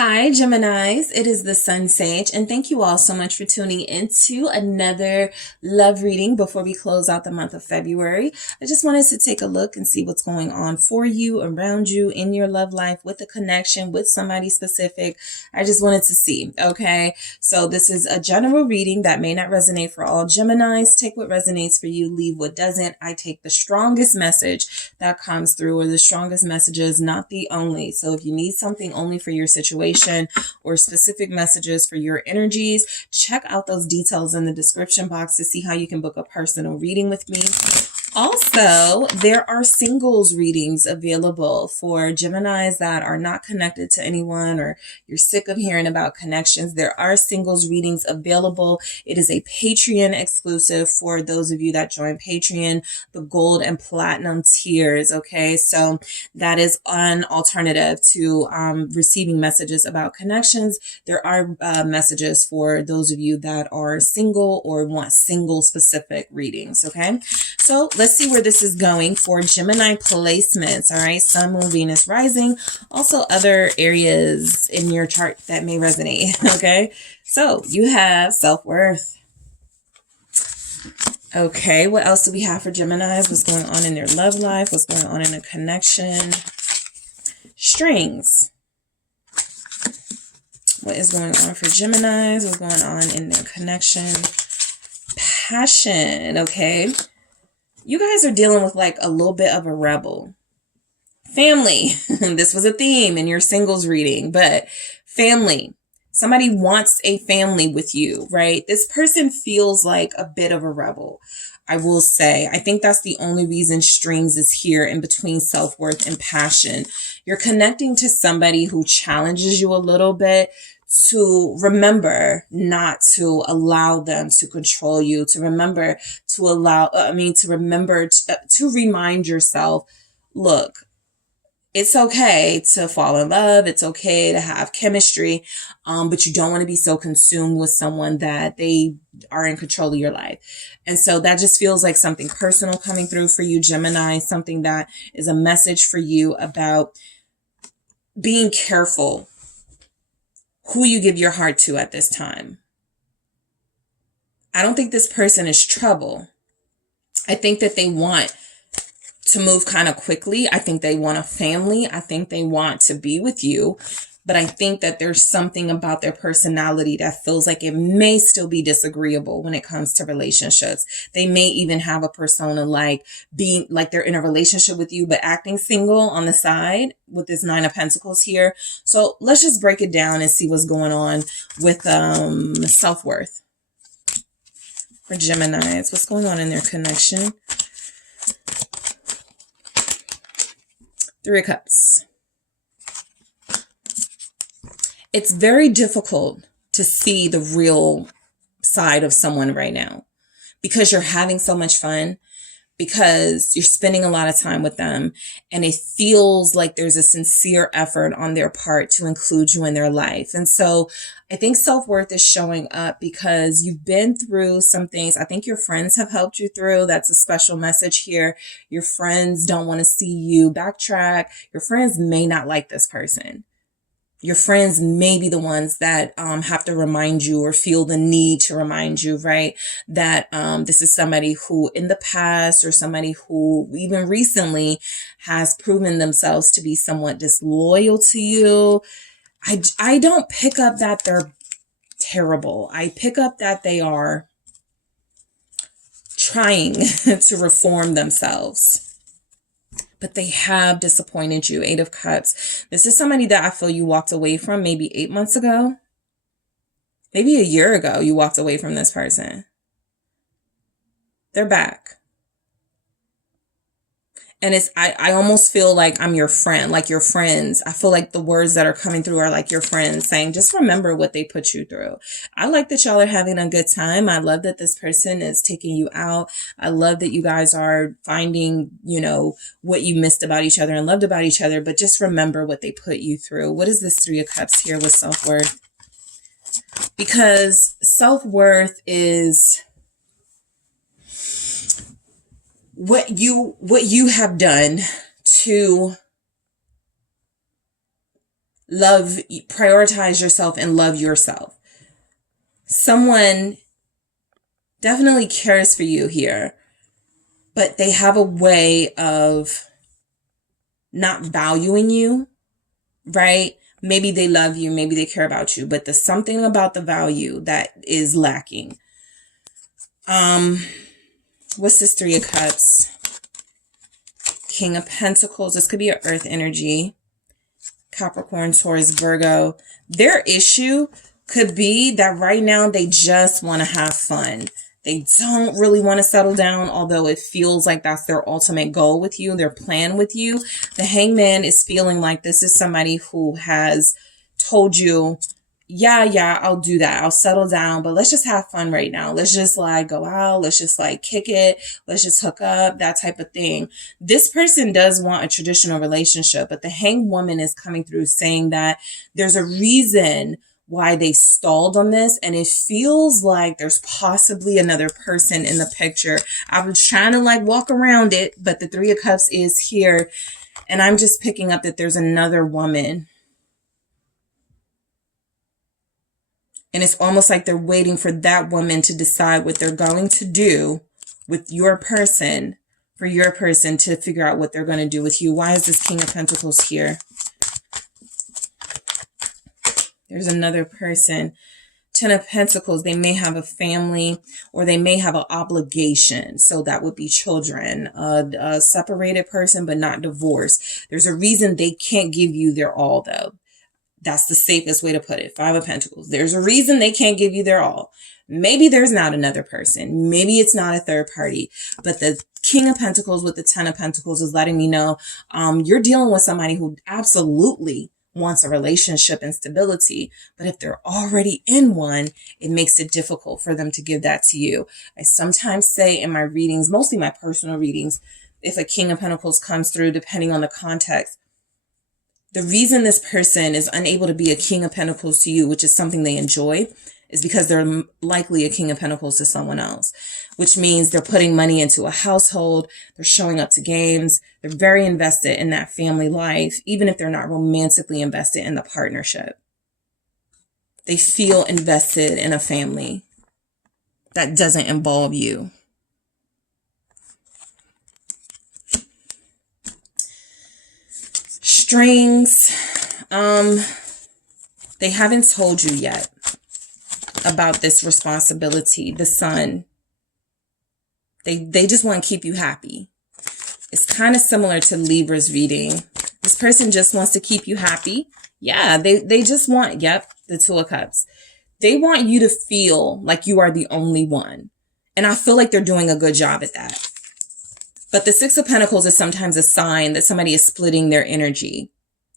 Hi, Geminis. It is the Sun Sage, and thank you all so much for tuning into another love reading before we close out the month of February. I just wanted to take a look and see what's going on for you, around you, in your love life, with a connection, with somebody specific. I just wanted to see, okay? So this is a general reading that may not resonate for all Geminis. Take what resonates for you, leave what doesn't. I take the strongest message that comes through, or the strongest messages, not the only. So if you need something only for your situation, or specific messages for your energies, check out those details in the description box to see how you can book a personal reading with me. Also, there are singles readings available for Geminis that are not connected to anyone, or you're sick of hearing about connections. There are singles readings available. It is a Patreon exclusive for those of you that join Patreon, the gold and platinum tiers. Okay, so that is an alternative to receiving messages about connections. There are messages for those of you that are single or want single specific readings. Okay, so let's see where this is going for Gemini placements. All right, Sun, Moon, Venus, rising. Also other areas in your chart that may resonate. Okay, so you have self-worth. Okay, what else do we have for Geminis? What's going on in their love life? What's going on in a connection? Strings. What is going on for Geminis? What's going on in their connection? Passion. Okay. You guys are dealing with like a little bit of a rebel. Family. This was a theme in your singles reading, but family. Somebody wants a family with you, right? This person feels like a bit of a rebel. I will say, I think that's the only reason strings is here in between self-worth and passion. You're connecting to somebody who challenges you a little bit, to remember not to allow them to control you, to remember to to remind yourself, look, it's okay to fall in love. It's okay to have chemistry, but you don't want to be so consumed with someone that they are in control of your life. And so that just feels like something personal coming through for you, Gemini, something that is a message for you about being careful who you give your heart to at this time. I don't think this person is trouble. I think that they want to move kind of quickly. I think they want a family. I think they want to be with you. But I think that there's something about their personality that feels like it may still be disagreeable when it comes to relationships. They may even have a persona like being like they're in a relationship with you, but acting single on the side with this Nine of Pentacles here. So let's just break it down and see what's going on with self-worth for Geminis. What's going on in their connection? Three of Cups. It's very difficult to see the real side of someone right now because you're having so much fun, because you're spending a lot of time with them, and it feels like there's a sincere effort on their part to include you in their life. And so I think self-worth is showing up because you've been through some things. I think your friends have helped you through. That's a special message here. Your friends don't want to see you backtrack. Your friends may not like this person. Your friends may be the ones that have to remind you, or feel the need to remind you, right? That this is somebody who in the past, or somebody who even recently has proven themselves to be somewhat disloyal to you. I don't pick up that they're terrible. I pick up that they are trying to reform themselves. But they have disappointed you. Eight of Cups. This is somebody that I feel you walked away from maybe 8 months ago. Maybe a year ago you walked away from this person. They're back. And I almost feel like I'm your friend, like your friends. I feel like the words that are coming through are like your friends saying, just remember what they put you through. I like that y'all are having a good time. I love that this person is taking you out. I love that you guys are finding, what you missed about each other and loved about each other, but just remember what they put you through. What is this Three of Cups here with self-worth? Because self-worth is what you have done to prioritize yourself and love yourself. Someone definitely cares for you here, but they have a way of not valuing you, right? Maybe they love you, maybe they care about you, but there's something about the value that is lacking. What's this Three of Cups? King of Pentacles. This could be an earth energy. Capricorn, Taurus, Virgo. Their issue could be that right now they just want to have fun. They don't really want to settle down, although it feels like that's their ultimate goal with you, their plan with you. The Hangman is feeling like this is somebody who has told you, yeah, I'll do that. I'll settle down, but let's just have fun right now. Let's just like go out. Let's just like kick it. Let's just hook up, that type of thing. This person does want a traditional relationship, but the Hanged Woman is coming through saying that there's a reason why they stalled on this, and it feels like there's possibly another person in the picture. I was trying to like walk around it, but the Three of Cups is here, and I'm just picking up that there's another woman. And it's almost like they're waiting for that woman to decide what they're going to do with your person, for your person to figure out what they're going to do with you. Why is this King of Pentacles here? There's another person. Ten of Pentacles. They may have a family, or they may have an obligation. So that would be children, a separated person, but not divorced. There's a reason they can't give you their all, though. That's the safest way to put it. Five of Pentacles. There's a reason they can't give you their all. Maybe there's not another person. Maybe it's not a third party. But the King of Pentacles with the Ten of Pentacles is letting me know you're dealing with somebody who absolutely wants a relationship and stability. But if they're already in one, it makes it difficult for them to give that to you. I sometimes say in my readings, mostly my personal readings, if a King of Pentacles comes through, depending on the context, the reason this person is unable to be a King of Pentacles to you, which is something they enjoy, is because they're likely a King of Pentacles to someone else, which means they're putting money into a household. They're showing up to games. They're very invested in that family life, even if they're not romantically invested in the partnership. They feel invested in a family that doesn't involve you. Strings, they haven't told you yet about this responsibility. The Sun, they just want to keep you happy. It's kind of similar to Libra's reading. This person just wants to keep you happy. Yeah, they just want, the Two of Cups. They want you to feel like you are the only one. And I feel like they're doing a good job at that. But the Six of Pentacles is sometimes a sign that somebody is splitting their energy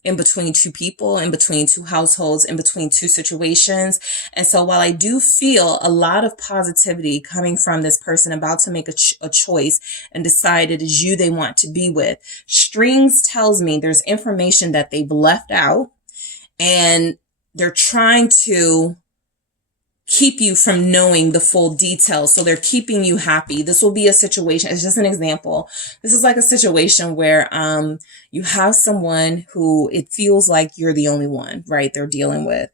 in between two people, in between two households, in between two situations. And so while I do feel a lot of positivity coming from this person about to make a choice and decide it is you they want to be with, Strings tells me there's information that they've left out and they're trying to keep you from knowing the full details. So they're keeping you happy. This will be a situation. It's just an example. This is like a situation where you have someone who it feels like you're the only one, right? They're dealing with.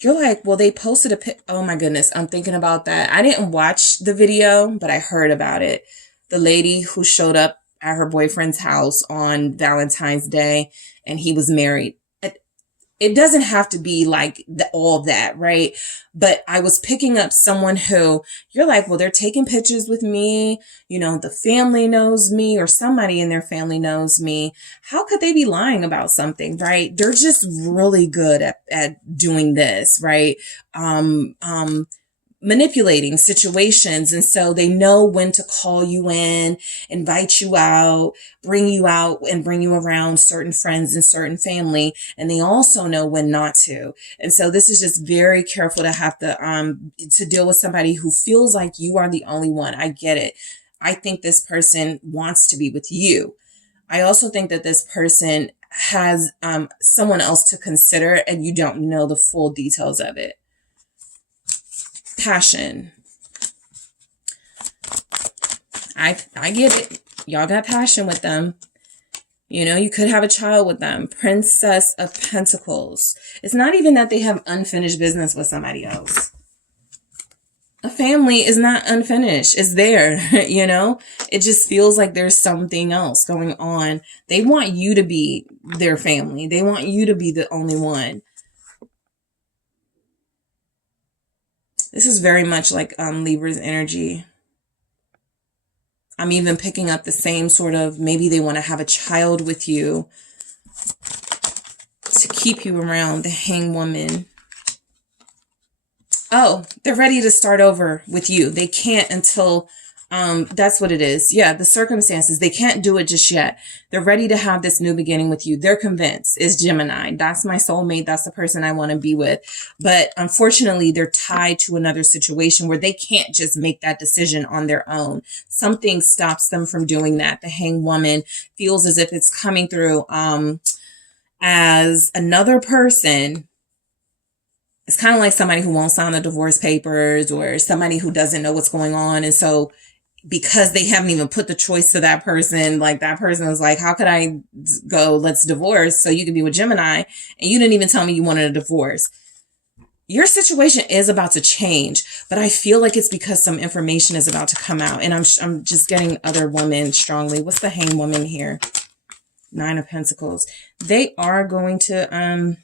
You're like, well, they posted a pic. Oh my goodness. I'm thinking about that. I didn't watch the video, but I heard about it. The lady who showed up at her boyfriend's house on Valentine's Day and he was married. It doesn't have to be like all that, right? But I was picking up someone who you're like, well, they're taking pictures with me. You know, the family knows me or somebody in their family knows me. How could they be lying about something, right? They're just really good at doing this, right? Manipulating situations. And so they know when to call you in, invite you out, and bring you around certain friends and certain family. And they also know when not to. And so this is just very careful to have to deal with somebody who feels like you are the only one. I get it. I think this person wants to be with you. I also think that this person has someone else to consider and you don't know the full details of it. Passion. I get it. Y'all got passion with them. You know, you could have a child with them. Princess of Pentacles. It's not even that they have unfinished business with somebody else. A family is not unfinished. It's there, you know? It just feels like there's something else going on. They want you to be their family. They want you to be the only one. This is very much like Libra's energy. I'm even picking up the same sort of, maybe they want to have a child with you to keep you around. The Hanged Woman. Oh, they're ready to start over with you. They can't until, that's what it is. Yeah, the circumstances, they can't do it just yet. They're ready to have this new beginning with you. They're convinced. It's Gemini. That's my soulmate. That's the person I want to be with. But unfortunately, they're tied to another situation where they can't just make that decision on their own. Something stops them from doing that. The Hanged Woman feels as if it's coming through as another person. It's kind of like somebody who won't sign the divorce papers, or somebody who doesn't know what's going on. And so because they haven't even put the choice to that person, like that person is like, how could I go, let's divorce so you can be with Gemini, and you didn't even tell me you wanted a divorce. Your situation is about to change, but I feel like it's because some information is about to come out. And I'm just getting other women strongly. What's the Hanged Woman here? Nine of Pentacles. They are going to,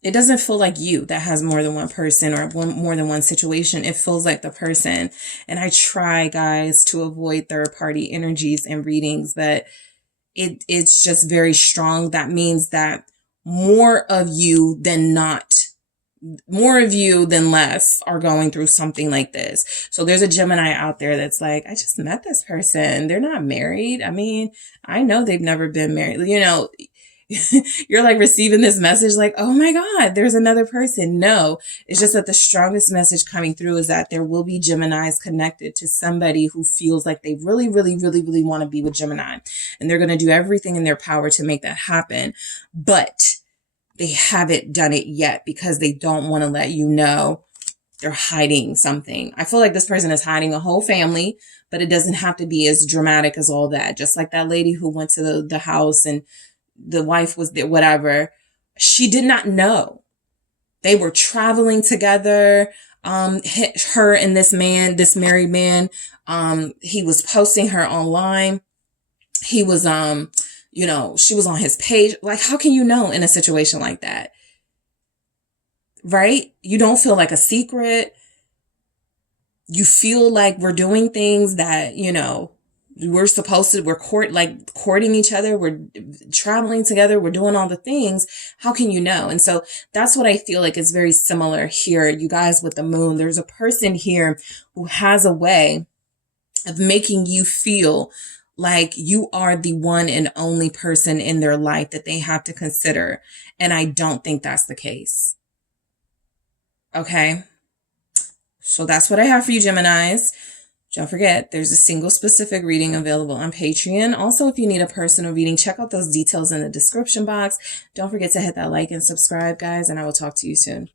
it doesn't feel like you that has more than one person or more than one situation. It feels like the person. And I try, guys, to avoid third-party energies and readings, but it's just very strong. That means that more of you than not, more of you than less are going through something like this. So there's a Gemini out there that's like, I just met this person. They're not married. I mean, I know they've never been married. You know, you're like receiving this message like, oh my God, there's another person. No, it's just that the strongest message coming through is that there will be Geminis connected to somebody who feels like they really, really, really, really want to be with Gemini. And they're going to do everything in their power to make that happen. But they haven't done it yet because they don't want to let you know they're hiding something. I feel like this person is hiding a whole family, but it doesn't have to be as dramatic as all that. Just like that lady who went to the house and the wife was there, whatever. She did not know. They were traveling together. Her and this man, this married man, he was posting her online. He was, you know, she was on his page. Like, how can you know in a situation like that? Right? You don't feel like a secret. You feel like we're doing things that, you know, we're supposed to, we're courting each other. We're traveling together. We're doing all the things. How can you know? And so that's what I feel like is very similar here. You guys with the moon, there's a person here who has a way of making you feel like you are the one and only person in their life that they have to consider. And I don't think that's the case. Okay. So that's what I have for you, Geminis. Don't forget, there's a single specific reading available on Patreon. Also, if you need a personal reading, check out those details in the description box. Don't forget to hit that like and subscribe, guys, and I will talk to you soon.